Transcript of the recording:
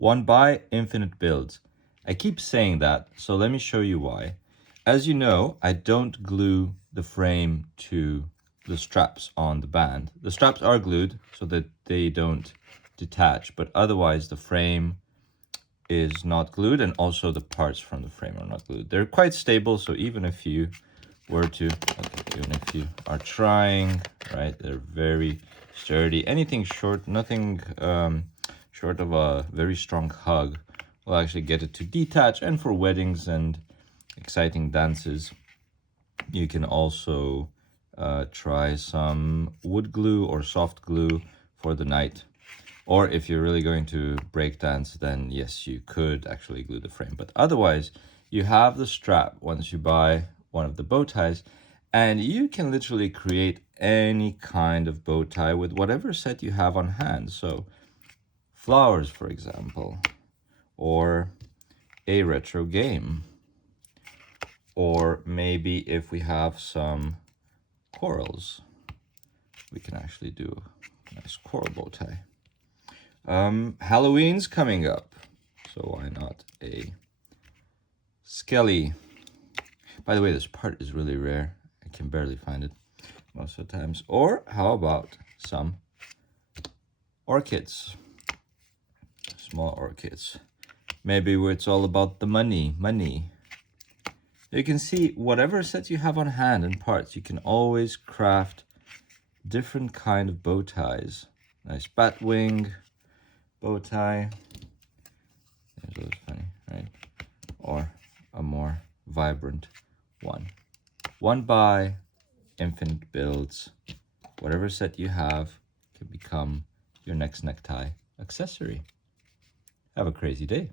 One buy, infinite builds. I keep saying that, so let me show you why. As you know, I don't glue the frame to the straps on the band. The straps are glued so that they don't detach, but otherwise the frame is not glued, and also the parts from the frame are not glued. They're quite stable, so even if you were to, even if you are trying, right, they're very sturdy. Anything short, nothing short of a very strong hug will actually get it to detach. And for weddings and exciting dances, you can also try some wood glue or soft glue for the night. Or if you're really going to break dance, then yes, you could actually glue the frame. But otherwise, you have the strap once you buy one of the bow ties, and you can literally create any kind of bow tie with whatever set you have on hand. So flowers, for example, or a retro game, or maybe if we have some corals, we can actually do a nice coral bow tie. Halloween's coming up, so why not a skelly? By the way, this part is really rare. I can barely find it most of the times. Or how about some orchids? Small orchids. Maybe it's all about the money. You can see whatever set you have on hand and parts, you can always craft different kind of bow ties. Nice bat wing bow tie. It's always funny, right? Or a more vibrant one. One buy, infinite builds. Whatever set you have can become your next necktie accessory. Have a crazy day.